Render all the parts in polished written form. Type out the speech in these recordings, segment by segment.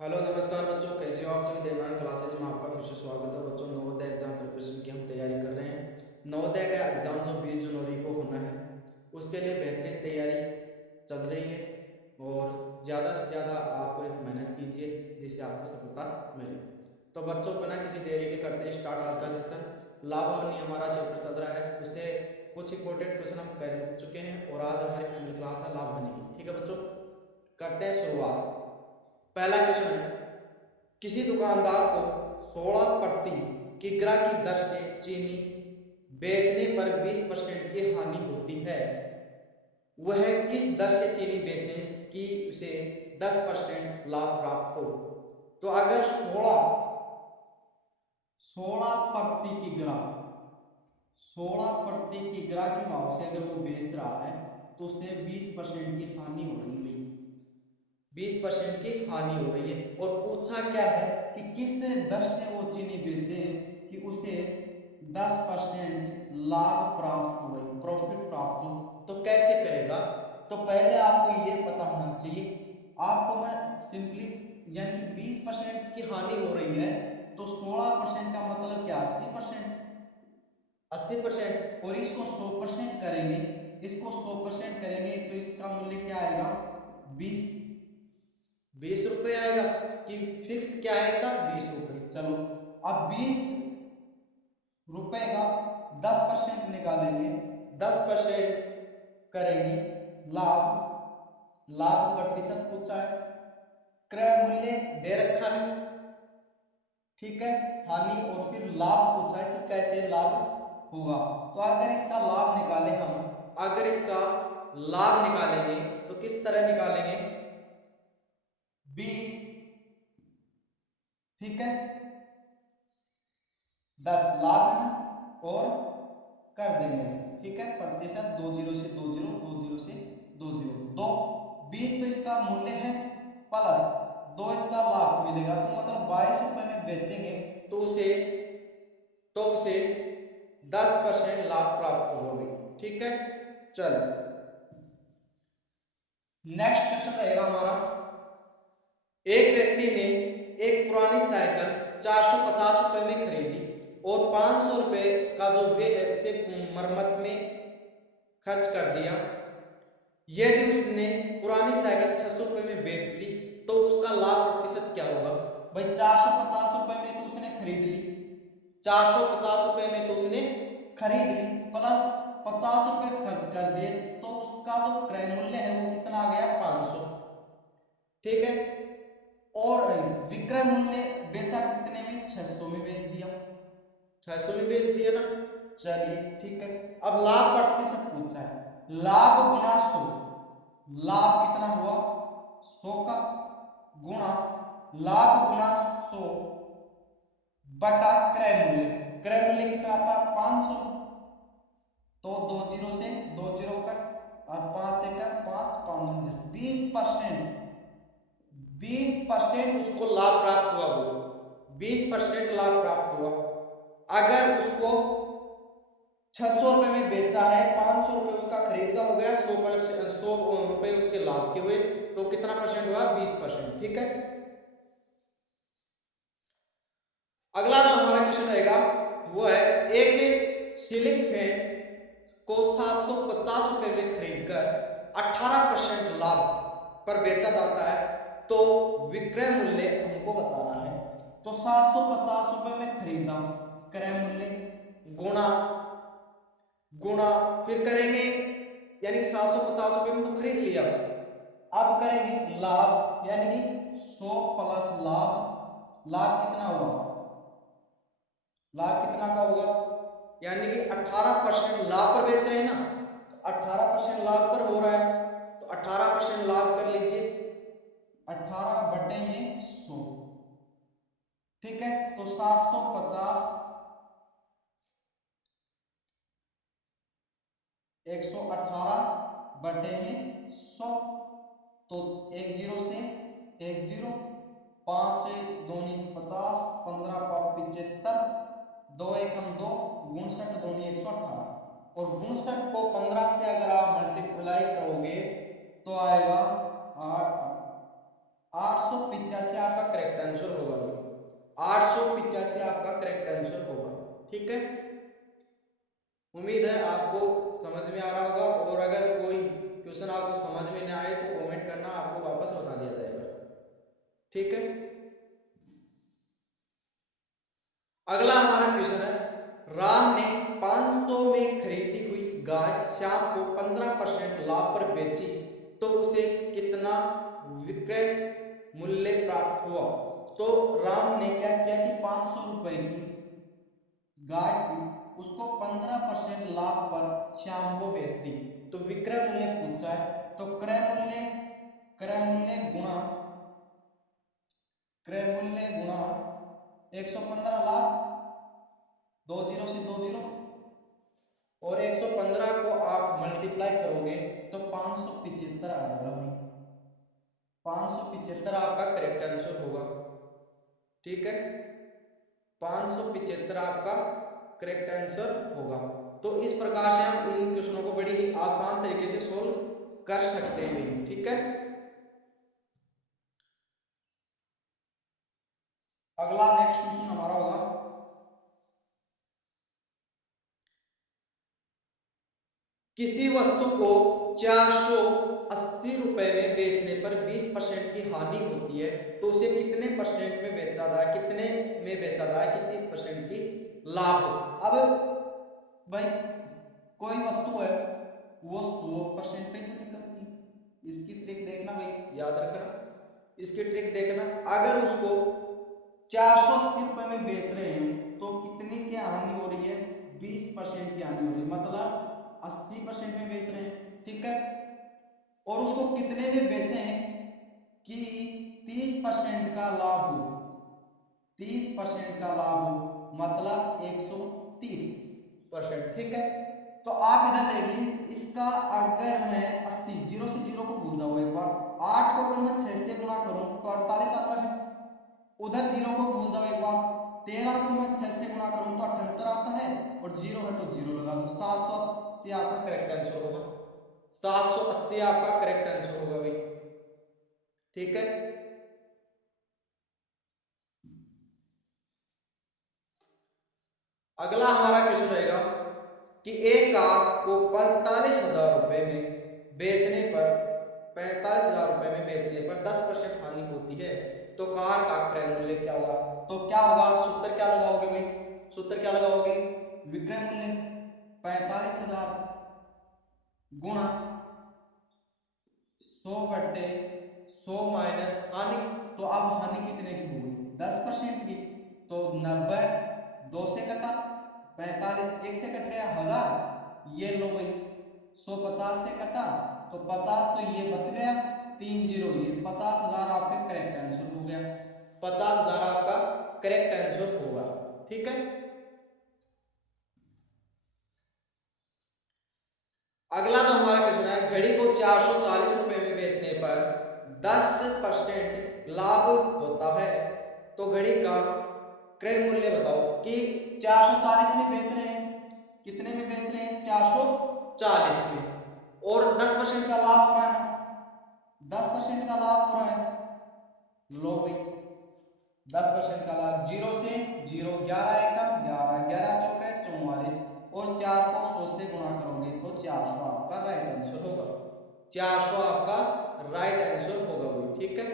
Hello नमस्कार बच्चों, कैसे हो आप सभी। देवनान क्लासेज में आपका फिर से स्वागत है बच्चों। नवोदय एग्जाम प्रिपरेशन की हम तैयारी कर रहे हैं। नवोदय का एग्जाम जो 20 जनवरी को होना है, उसके लिए बेहतरीन तैयारी चल रही है। और ज़्यादा से ज़्यादा आप मेहनत कीजिए जिससे आपको सफलता मिले। तो बच्चों, बिना किसी देरी के करते हैं स्टार्ट आज का सेशन। लाभ हानि हमारा चैप्टर चल रहा है, उससे कुछ इंपॉर्टेंट क्वेश्चन हम कर चुके हैं और आज हमारी फाइनल क्लास है लाभ हानि की। ठीक है बच्चों, करते हैं शुरुआत। पहला क्वेश्चन है, किसी दुकानदार को 16 प्रति किग्रा की दर से चीनी बेचने पर 20% की हानि होती है। वह किस दर से चीनी बेचें कि उसे 10% लाभ प्राप्त हो। तो अगर 16 प्रति किग्रा 16 प्रति किग्रा के भाव से अगर वो बेच रहा है तो उसे 20% की हानि हो रही है। 20% की हानि हो रही है और पूछा क्या है कि किस दर से वो चीनी बेचे कि उसे 10% लाभ प्राप्त हो, प्रॉफिट प्राप्त हो। तो कैसे करेगा। तो पहले आपको ये पता होना चाहिए। आपको मैं सिंपली, यानी कि 20% की हानि हो रही है तो 16% का मतलब क्या, 80%। 80% और इसको 100% करेंगे, इसको 100% करेंगे तो इसका मूल्य क्या आएगा, 20 रुपए आएगा। कि फिक्स क्या है इसका, 20 रुपए। चलो, अब 20 रुपए का 10% निकालेंगे, 10% करेंगे लाभ। लाभ प्रतिशत पूछा है, क्रय मूल्य दे रखा है, ठीक है। हानि और फिर लाभ पूछा है कि कैसे लाभ होगा। तो अगर इसका लाभ निकालें हम, अगर इसका लाभ निकालेंगे तो किस तरह निकालेंगे, 20, ठीक है, 10 लाभ है ना, और कर देंगे ऐसे, ठीक है। प्रतिशत 20 से 20, 20 से 20, 2, 20 तो इसका मूल्य है, प्लस 2 इसका लाभ मिलेगा। तो मतलब 22 रुपए में बेचेंगे तो उसे 10% लाभ प्राप्त होगा भाई, ठीक है। चलो, नेक्स्ट क्वेश्चन रहेगा हमारा। एक व्यक्ति ने एक पुरानी साइकिल 450 रुपए में खरीदी और 500 रुपए का जो वे है उसे मरम्मत में खर्च कर दिया। यदि उसने पुरानी साइकिल 600 रुपए में बेच दी तो उसका लाभ प्रतिशत क्या होगा। भाई 450 रुपए में तो उसने खरीद ली, 450 रुपए में तो उसने खरीद ली, प्लस 50 रुपए खर्च कर दिए, तो उसका जो क्रय मूल्य है वो कितना आ गया, 500, ठीक है। और विक्रय मूल्य बेचा कितने में, 600 में बेच दिया, 600 में बेच दिया ना। चलिए ठीक है। अब लाभ प्रतिशत पूछा है, लाभ गुना 100, लाभ कितना हुआ, 100 का, गुणा लाभ गुना 100 बटा क्रय मूल्य। क्रय मूल्य कितना था, 500। तो 20 से 20 कट और 5 एक 5, 5 20%, 20% उसको लाभ प्राप्त हुआ, वो 20% लाभ प्राप्त हुआ। अगर उसको 600 रुपए में बेचा है, 500 रुपए उसका खरीद का हो गया, 100 रुपए उसके लाभ के हुए, तो कितना परसेंट हुआ, 20%, ठीक है। अगला जो हमारा क्वेश्चन रहेगा वो है, एक सीलिंग फैन को 750 रुपए में खरीदकर 18% लाभ पर बेचा जाता है, तो विक्रय मूल्य हमको बताना है। तो 750 रुपए में खरीदा, क्रय मूल्य गुणा गुणा फिर करेंगे, यानी 750 रुपए में तो खरीद लिया, अब करेंगे लाभ, यानी कि 100 प्लस लाभ। लाभ कितना हुआ, लाभ कितना का होगा, यानी कि 18% लाभ पर बेच रहे हैं ना, तो 18% लाभ पर हो रहा है, तो 18% लाभ कर लीजिए, 18 बटे में 100, ठीक है। तो 750 118 बटे में 100, तो एक जीरो से एक जीरो, 5 दूनी 50, 15 पाँच 75, 2 एकम 2, 59 दूनी 118, और 59 को 15 से अगर आप मल्टीप्लाई करोगे तो आएगा 8, 885 आपका करेक्ट आंसर होगा। 885 आपका करेक्ट आंसर होगा। ठीक है, उम्मीद है आपको समझ में आ रहा होगा, और अगर कोई क्वेश्चन आपको समझ में नहीं आए तो कमेंट करना, आपको वापस बता दिया जाएगा। ठीक है, अगला हमारा क्वेश्चन है, राम ने 500 में खरीदी हुई गाय श्याम को 15% लाभ पर बेची तो उसे कितना विक्रय मूल्य प्राप्त हुआ। तो राम ने क्या किया कि 500 रुपए की गाय थी, उसको 15% लाभ पर श्याम को बेच दी। तो विक्रय मूल्य पूछा है, तो क्रय मूल्य गुणा 115 लाभ, 2 जीरो से 2 जीरो, और 115 को आप मल्टीप्लाई करोगे तो 575 आएगा भाई। 575 आपका करेक्ट आंसर होगा। ठीक है, 575 आपका करेक्ट आंसर होगा। तो इस प्रकार से हम इन क्वेश्चनों को बड़ी ही आसान तरीके से सोल्व कर सकते हैं। ठीक है, अगला नेक्स्ट क्वेश्चन हमारा होगा, किसी वस्तु को 480 रुपए में बेचने पर 20% की हानि होती है तो उसे कितने परसेंट में बेचा जाए, कितने में बेचा जाए कि 30% की लाभ हो। अब भाई कोई वस्तु है, वो 100% पे तो निकलती है। इसकी ट्रिक देखना भाई, याद रखना, इसकी ट्रिक देखना। अगर उसको 480 रुपए में बेच रहे हैं तो कितने की हानि हो रही है, 20% की हानि हो रही है, मतलब 80% में बेच रहे हैं। ठीक है, और उसको कितने में बेचे हैं कि 30% का लाभ हो, 30% का लाभ हो, मतलब 130%। ठीक है, तो आप इधर देखिए, इसका अगर मैं 80 जीरो से जीरो को भूल जाऊँ एक बार, 8 को अगर मैं 6 से गुणा करूं तो 48 आता है। उधर जीरो को भूल जाओ एक बार, 13 को मैं 6 से गुणा करूं तो 78 आता है, और जीरो है तो जीरो लगा दो। 780 आपका करेक्ट आंसर होगा। 780 आपका करेक्ट आंसर होगा भाई। ठीक है, अगला हमारा क्वेश्चन रहेगा कि एक कार को 45,000 रुपए में बेचने पर 45,000 रुपए में बेचने पर 10% हानि होती है तो कार का क्रय मूल्य क्या होगा। तो क्या होगा, सूत्र क्या लगाओगे भाई, सूत्र क्या लगाओगे, विक्रय मूल्य 45,000 गुणा 100/100 माइनस हानि। तो अब हानि कितने की होगी, 10% की। तो 90 2 से कटा, 45 1 से कट गया 1000, ये लो भाई 150 से कटा तो 50, तो ये बच गया 3 जीरो, ये 50,000 आपके करेक्ट आंसर हो गया। 50,000 आपका करेक्ट आंसर होगा। ठीक है, अगला जो हमारा क्वेश्चन है, घड़ी को 440 रुपए में बेचने पर 10% लाभ होता है तो घड़ी का क्रय मूल्य बताओ। कि 440 में बेच रहे हैं, कितने में बेच रहे हैं, 440 में, और 10% का लाभ हो रहा है ना, 10% का लाभ हो रहा है, लो भाई 10% का लाभ, जीरो से जीरो, 11 एकम 11, 11 चौके 44, और 4 को 100 से गुणा करोगे तो 400 आपका राइट आंसर होगा। 400 आपका राइट आंसर होगा भाई। ठीक है,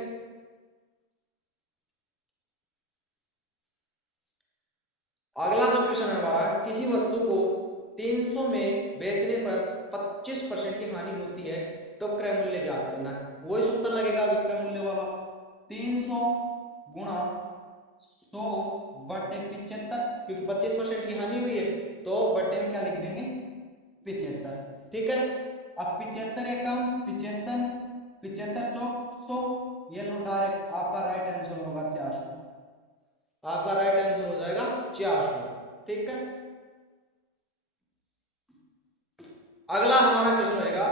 अगला जो क्वेश्चन है हमारा, किसी वस्तु को 300 में बेचने पर 25% की हानि होती है तो क्रय मूल्य ज्ञात करना है। वही सूत्र लगेगा विक्रय मूल्य वाला, 300 गुणा 100/75, क्योंकि 25% की हानि हुई है तो बट्टे में क्या लिख देंगे, 75। ठीक है, अब 75 एकम 75, 75 चौक 100, ये लो डायरेक्ट आपका राइट आंसर होगा 400। आपका राइट आंसर हो जाएगा 400। ठीक है, अगला हमारा क्वेश्चन रहेगा,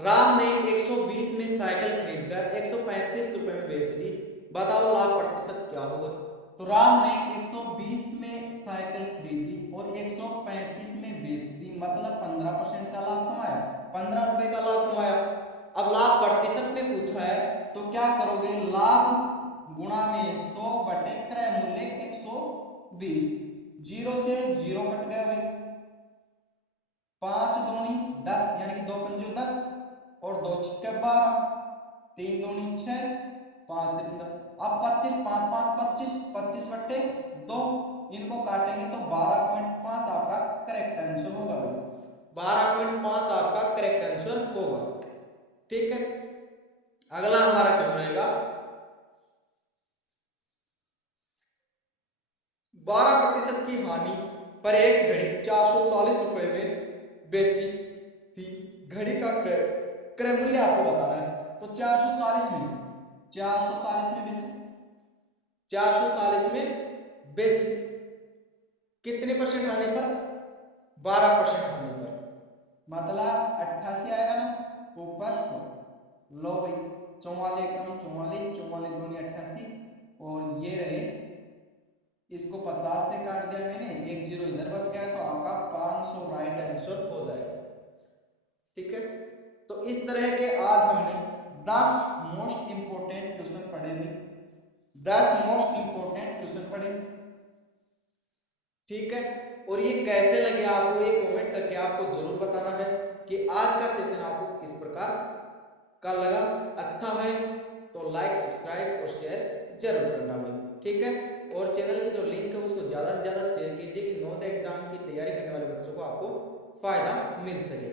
राम ने 120 में साइकिल खरीदकर 135 रुपए में बेच दी, बताओ लाभ प्रतिशत क्या होगा। तो राम ने 120 में साइकिल खरीदी और 135 में बेच दी, मतलब 15% का लाभ कमाया, 15 रुपए का लाभ कमाया। अब लाभ प्रतिशत में पूछा है तो क्या करोगे, लाभ गुणा में 100 बटे क्रय मूल्य 120। 0 से 0 कट गया भाई, 5 दूनी 10 यानी कि 2 पंजो 10 और 2 छिक्के 12, 3 दूनी 6, 5 तिरक 15। अब 25 5 5 25, 25 बटे 2, इनको काटेंगे तो 12.5 आपका करेक्ट आंसर होगा भाई, 12.5 आपका करेक्ट आंसर होगा। ठीक है, अगला हमारा क्वेश्चन रहेगा 12% की हानि पर एक घड़ी 440 रुपए में बेची थी। घड़ी का क्रय मूल्य आपको बताना है। तो 440 में बेचे, 440 में बेची, कितने परसेंट हानि पर, 12% हानि पर, मतलब 88 आएगा ना ऊपर। लो भाई 44 कम 44, 44 दूनी 88 और ये रहे, इसको 50 से काट दिया मैंने, एक जीरो इधर बच गया, तो आपका 500 राइट आंसर हो जाएगा। ठीक है, तो इस तरह के आज हमने 10 मोस्ट इंपोर्टेंट क्वेश्चन पढ़े भी, 10 मोस्ट इंपोर्टेंट क्वेश्चन पढ़े। ठीक है, और ये कैसे लगे आपको, ये कमेंट करके आपको जरूर बताना है कि आज का सेशन आपको किस प्रकार का लगा। अच्छा है तो लाइक सब्सक्राइब और शेयर जरूर करना भाई। ठीक है, और चैनल की जो लिंक है उसको ज़्यादा से ज़्यादा शेयर कीजिए कि नोट एग्जाम की तैयारी करने वाले बच्चों को आपको फायदा मिल सके।